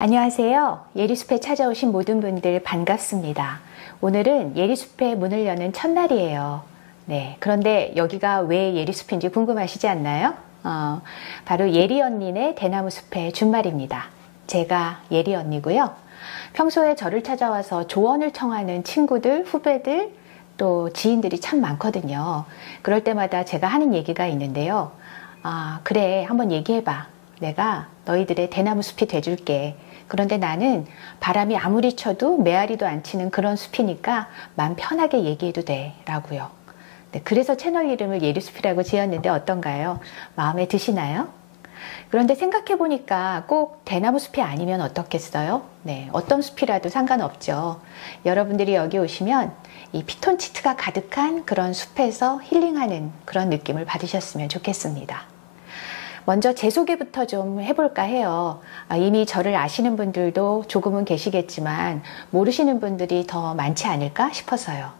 안녕하세요. 예리숲에 찾아오신 모든 분들 반갑습니다. 오늘은 예리숲의 문을 여는 첫날이에요. 네, 그런데 여기가 왜 예리숲인지 궁금하시지 않나요? 바로 예리 언니네 대나무 숲의 준말입니다. 제가 예리 언니고요. 평소에 저를 찾아와서 조언을 청하는 친구들, 후배들, 또 지인들이 참 많거든요. 그럴 때마다 제가 하는 얘기가 있는데요. 그래, 한번 얘기해봐. 내가 너희들의 대나무 숲이 돼줄게. 그런데 나는 바람이 아무리 쳐도 메아리도 안 치는 그런 숲이니까 마음 편하게 얘기해도 돼 라고요. 네, 그래서 채널 이름을 예리숲이라고 지었는데 어떤가요? 마음에 드시나요? 그런데 생각해 보니까 꼭 대나무 숲이 아니면 어떻겠어요? 네, 어떤 숲이라도 상관없죠. 여러분들이 여기 오시면 이 피톤치드가 가득한 그런 숲에서 힐링하는 그런 느낌을 받으셨으면 좋겠습니다. 먼저 제 소개부터 좀 해볼까 해요. 이미 저를 아시는 분들도 조금은 계시겠지만 모르시는 분들이 더 많지 않을까 싶어서요.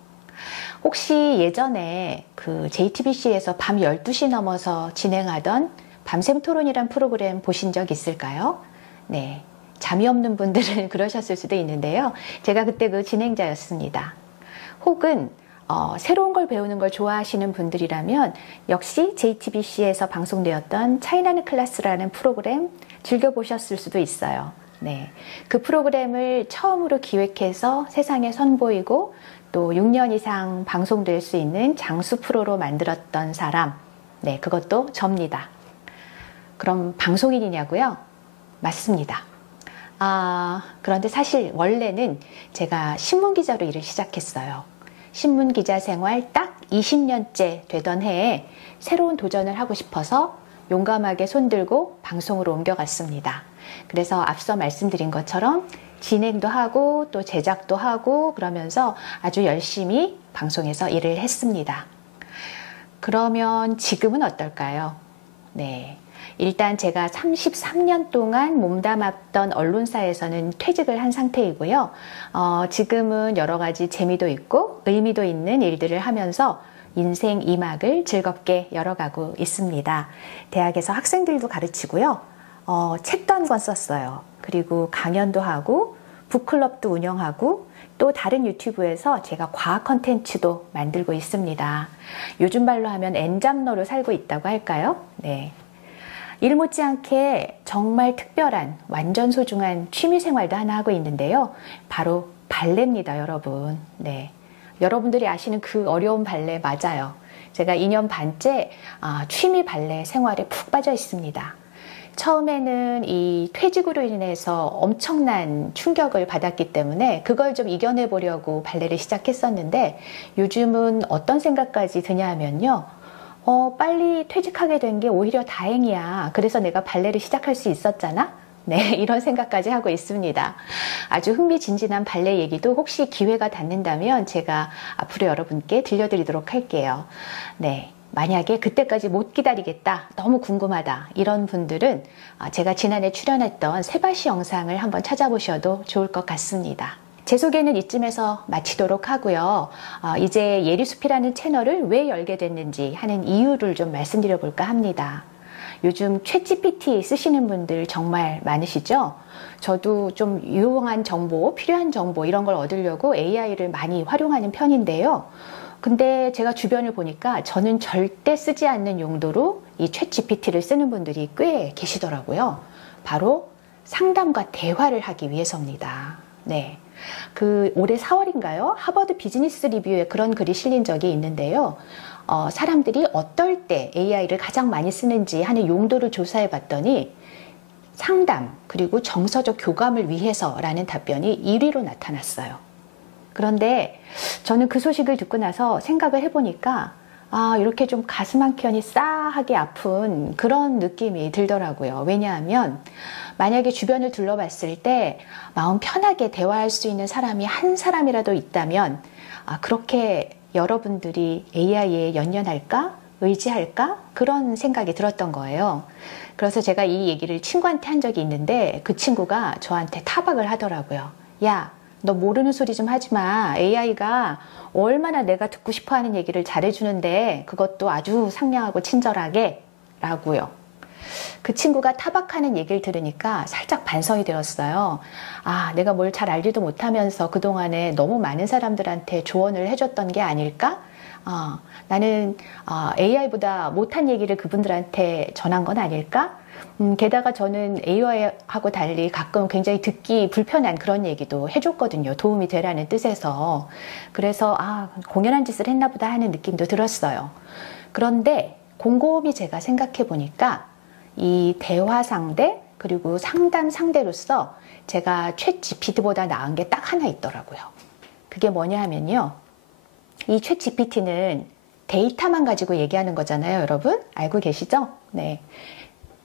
혹시 예전에 그 JTBC에서 밤 12시 넘어서 진행하던 밤샘 토론이란 프로그램 보신 적 있을까요? 네, 잠이 없는 분들은 그러셨을 수도 있는데요. 제가 그때 그 진행자였습니다. 혹은 새로운 걸 배우는 걸 좋아하시는 분들이라면 역시 JTBC에서 방송되었던 차이나는 클래스라는 프로그램 즐겨보셨을 수도 있어요. 네, 그 프로그램을 처음으로 기획해서 세상에 선보이고 또 6년 이상 방송될 수 있는 장수 프로로 만들었던 사람, 네, 그것도 접니다. 그럼 방송인이냐고요? 맞습니다. 그런데 사실 원래는 제가 신문기자로 일을 시작했어요. 신문기자 생활 딱 20년째 되던 해에 새로운 도전을 하고 싶어서 용감하게 손들고 방송으로 옮겨갔습니다. 그래서 앞서 말씀드린 것처럼 진행도 하고 또 제작도 하고 그러면서 아주 열심히 방송에서 일을 했습니다. 그러면 지금은 어떨까요? 네. 일단 제가 33년 동안 몸담았던 언론사에서는 퇴직을 한 상태이고요. 지금은 여러 가지 재미도 있고 의미도 있는 일들을 하면서 인생 2막을 즐겁게 열어가고 있습니다. 대학에서 학생들도 가르치고요. 책도 한 권 썼어요. 그리고 강연도 하고 북클럽도 운영하고 또 다른 유튜브에서 제가 과학 컨텐츠도 만들고 있습니다. 요즘 말로 하면 N잡러로 살고 있다고 할까요? 네. 일 못지않게 정말 특별한 완전 소중한 취미생활도 하나 하고 있는데요. 바로 발레입니다, 여러분. 네, 여러분들이 아시는 그 어려운 발레 맞아요. 제가 2년 반째 취미 발레 생활에 푹 빠져 있습니다. 처음에는 이 퇴직으로 인해서 엄청난 충격을 받았기 때문에 그걸 좀 이겨내 보려고 발레를 시작했었는데 요즘은 어떤 생각까지 드냐 하면요. 빨리 퇴직하게 된 게 오히려 다행이야. 그래서 내가 발레를 시작할 수 있었잖아. 네, 이런 생각까지 하고 있습니다. 아주 흥미진진한 발레 얘기도 혹시 기회가 닿는다면 제가 앞으로 여러분께 들려드리도록 할게요. 네, 만약에 그때까지 못 기다리겠다, 너무 궁금하다 이런 분들은 제가 지난해 출연했던 세바시 영상을 한번 찾아보셔도 좋을 것 같습니다. 제 소개는 이쯤에서 마치도록 하고요. 이제 예리숲이라는 채널을 왜 열게 됐는지 하는 이유를 좀 말씀드려 볼까 합니다. 요즘 챗GPT 쓰시는 분들 정말 많으시죠? 저도 좀 유용한 정보, 필요한 정보 이런 걸 얻으려고 AI를 많이 활용하는 편인데요. 근데 제가 주변을 보니까 저는 절대 쓰지 않는 용도로 이 챗GPT를 쓰는 분들이 꽤 계시더라고요. 바로 상담과 대화를 하기 위해서입니다. 네. 올해 4월인가요? 하버드 비즈니스 리뷰에 그런 글이 실린 적이 있는데요. 사람들이 어떨 때 AI를 가장 많이 쓰는지 하는 용도를 조사해 봤더니 상담 그리고 정서적 교감을 위해서라는 답변이 1위로 나타났어요. 그런데 저는 그 소식을 듣고 나서 생각을 해보니까 이렇게 좀 가슴 한켠이 싸하게 아픈 그런 느낌이 들더라고요. 왜냐하면 만약에 주변을 둘러봤을 때 마음 편하게 대화할 수 있는 사람이 한 사람이라도 있다면 그렇게 여러분들이 AI에 연연할까? 의지할까? 그런 생각이 들었던 거예요. 그래서 제가 이 얘기를 친구한테 한 적이 있는데 그 친구가 저한테 타박을 하더라고요. 야, 너 모르는 소리 좀 하지 마. AI가 얼마나 내가 듣고 싶어 하는 얘기를 잘해주는데 그것도 아주 상냥하고 친절하게 라고요. 그 친구가 타박하는 얘기를 들으니까 살짝 반성이 되었어요. 아, 내가 뭘 잘 알지도 못하면서 그동안에 너무 많은 사람들한테 조언을 해줬던 게 아닐까? 나는 AI보다 못한 얘기를 그분들한테 전한 건 아닐까? 게다가 저는 AI하고 달리 가끔 굉장히 듣기 불편한 그런 얘기도 해줬거든요. 도움이 되라는 뜻에서. 그래서 공연한 짓을 했나 보다 하는 느낌도 들었어요. 그런데 곰곰이 제가 생각해 보니까 이 대화 상대 그리고 상담 상대로서 제가 챗 GPT보다 나은 게 딱 하나 있더라고요. 그게 뭐냐 하면요. 이 챗 GPT는 데이터만 가지고 얘기하는 거잖아요, 여러분. 알고 계시죠? 네.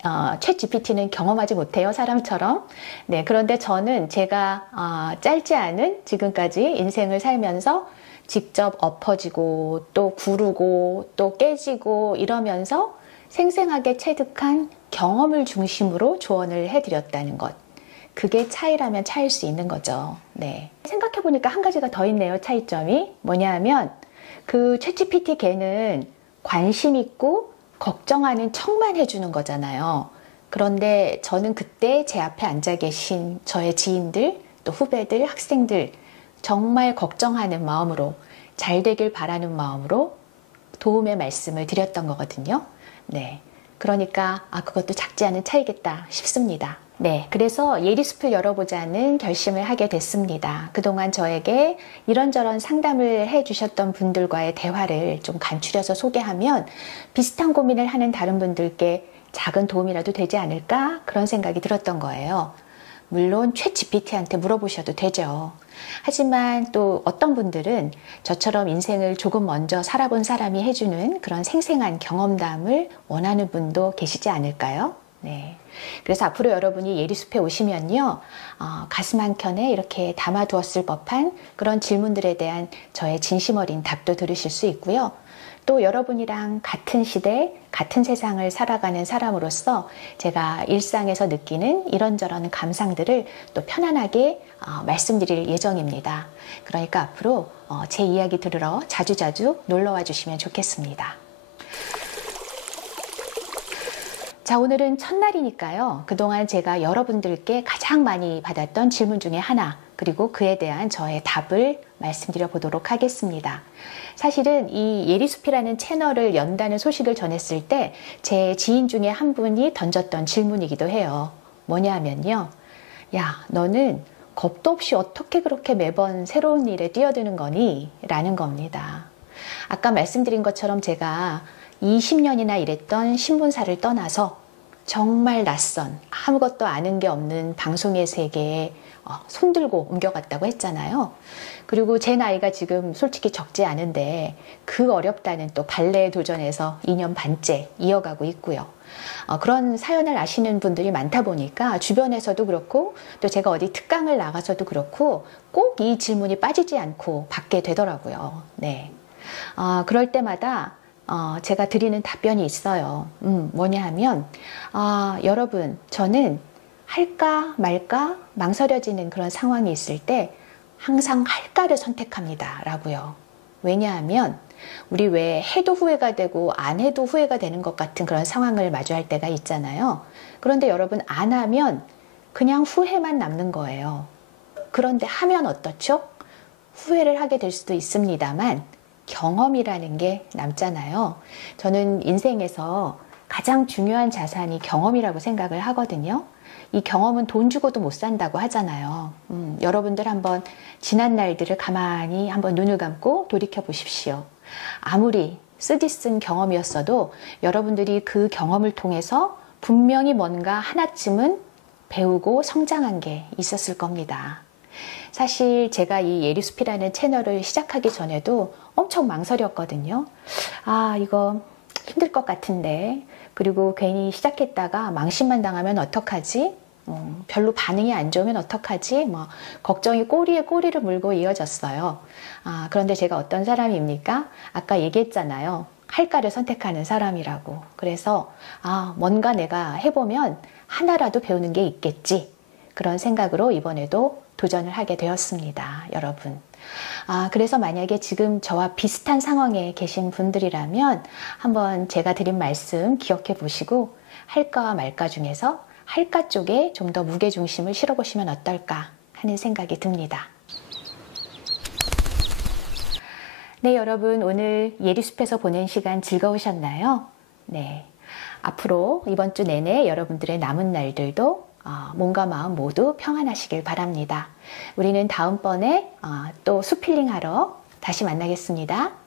챗 GPT는 경험하지 못해요, 사람처럼. 네, 그런데 저는 제가 짧지 않은 지금까지 인생을 살면서 직접 엎어지고 또 구르고 또 깨지고 이러면서 생생하게 체득한 경험을 중심으로 조언을 해드렸다는 것. 그게 차이라면 차일 수 있는 거죠. 네. 생각해보니까 한 가지가 더 있네요, 차이점이. 뭐냐 하면 그 챗 GPT 걔는 관심 있고 걱정하는 척만 해주는 거잖아요. 그런데 저는 그때 제 앞에 앉아 계신 저의 지인들, 또 후배들, 학생들 정말 걱정하는 마음으로 잘 되길 바라는 마음으로 도움의 말씀을 드렸던 거거든요. 네, 그러니까 그것도 작지 않은 차이겠다 싶습니다. 네, 그래서 예리숲을 열어보자는 결심을 하게 됐습니다. 그동안 저에게 이런저런 상담을 해주셨던 분들과의 대화를 좀 간추려서 소개하면 비슷한 고민을 하는 다른 분들께 작은 도움이라도 되지 않을까 그런 생각이 들었던 거예요. 물론 챗 GPT한테 물어보셔도 되죠. 하지만 또 어떤 분들은 저처럼 인생을 조금 먼저 살아본 사람이 해주는 그런 생생한 경험담을 원하는 분도 계시지 않을까요? 네. 그래서 앞으로 여러분이 예리숲에 오시면요, 가슴 한켠에 이렇게 담아두었을 법한 그런 질문들에 대한 저의 진심 어린 답도 들으실 수 있고요. 또 여러분이랑 같은 시대, 같은 세상을 살아가는 사람으로서 제가 일상에서 느끼는 이런저런 감상들을 또 편안하게 말씀드릴 예정입니다. 그러니까 앞으로 제 이야기 들으러 자주자주 놀러와 주시면 좋겠습니다. 자, 오늘은 첫날이니까요. 그동안 제가 여러분들께 가장 많이 받았던 질문 중에 하나, 그리고 그에 대한 저의 답을 말씀드려 보도록 하겠습니다. 사실은 이 예리숲이라는 채널을 연다는 소식을 전했을 때 제 지인 중에 한 분이 던졌던 질문이기도 해요. 뭐냐 하면요. 야, 너는 겁도 없이 어떻게 그렇게 매번 새로운 일에 뛰어드는 거니? 라는 겁니다. 아까 말씀드린 것처럼 제가 20년이나 일했던 신문사를 떠나서 정말 낯선 아무것도 아는 게 없는 방송의 세계에 손들고 옮겨갔다고 했잖아요. 그리고 제 나이가 지금 솔직히 적지 않은데 그 어렵다는 또 발레에 도전해서 2년 반째 이어가고 있고요. 그런 사연을 아시는 분들이 많다 보니까 주변에서도 그렇고 또 제가 어디 특강을 나가서도 그렇고 꼭 이 질문이 빠지지 않고 받게 되더라고요. 네. 그럴 때마다 제가 드리는 답변이 있어요. 뭐냐 하면 여러분, 저는 할까 말까 망설여지는 그런 상황이 있을 때 항상 할까를 선택합니다 라고요. 왜냐하면 우리 왜 해도 후회가 되고 안 해도 후회가 되는 것 같은 그런 상황을 마주할 때가 있잖아요. 그런데 여러분, 안 하면 그냥 후회만 남는 거예요. 그런데 하면 어떻죠? 후회를 하게 될 수도 있습니다만 경험이라는 게 남잖아요. 저는 인생에서 가장 중요한 자산이 경험이라고 생각을 하거든요. 이 경험은 돈 주고도 못 산다고 하잖아요. 여러분들 한번 지난 날들을 가만히 한번 눈을 감고 돌이켜 보십시오. 아무리 쓰디쓴 경험이었어도 여러분들이 그 경험을 통해서 분명히 뭔가 하나쯤은 배우고 성장한 게 있었을 겁니다. 사실 제가 이 예리숲이라는 채널을 시작하기 전에도 엄청 망설였거든요. 이거 힘들 것 같은데, 그리고 괜히 시작했다가 망신만 당하면 어떡하지? 별로 반응이 안 좋으면 어떡하지? 걱정이 꼬리에 꼬리를 물고 이어졌어요. 그런데 제가 어떤 사람입니까? 아까 얘기했잖아요. 할까를 선택하는 사람이라고. 그래서 뭔가 내가 해보면 하나라도 배우는 게 있겠지. 그런 생각으로 이번에도 도전을 하게 되었습니다, 여러분. 그래서 만약에 지금 저와 비슷한 상황에 계신 분들이라면 한번 제가 드린 말씀 기억해 보시고 할까와 말까 중에서 할까 쪽에 좀 더 무게중심을 실어보시면 어떨까 하는 생각이 듭니다. 네, 여러분 오늘 예리숲에서 보낸 시간 즐거우셨나요? 네, 앞으로 이번 주 내내 여러분들의 남은 날들도 몸과 마음 모두 평안하시길 바랍니다. 우리는 다음번에 또 숲힐링하러 다시 만나겠습니다.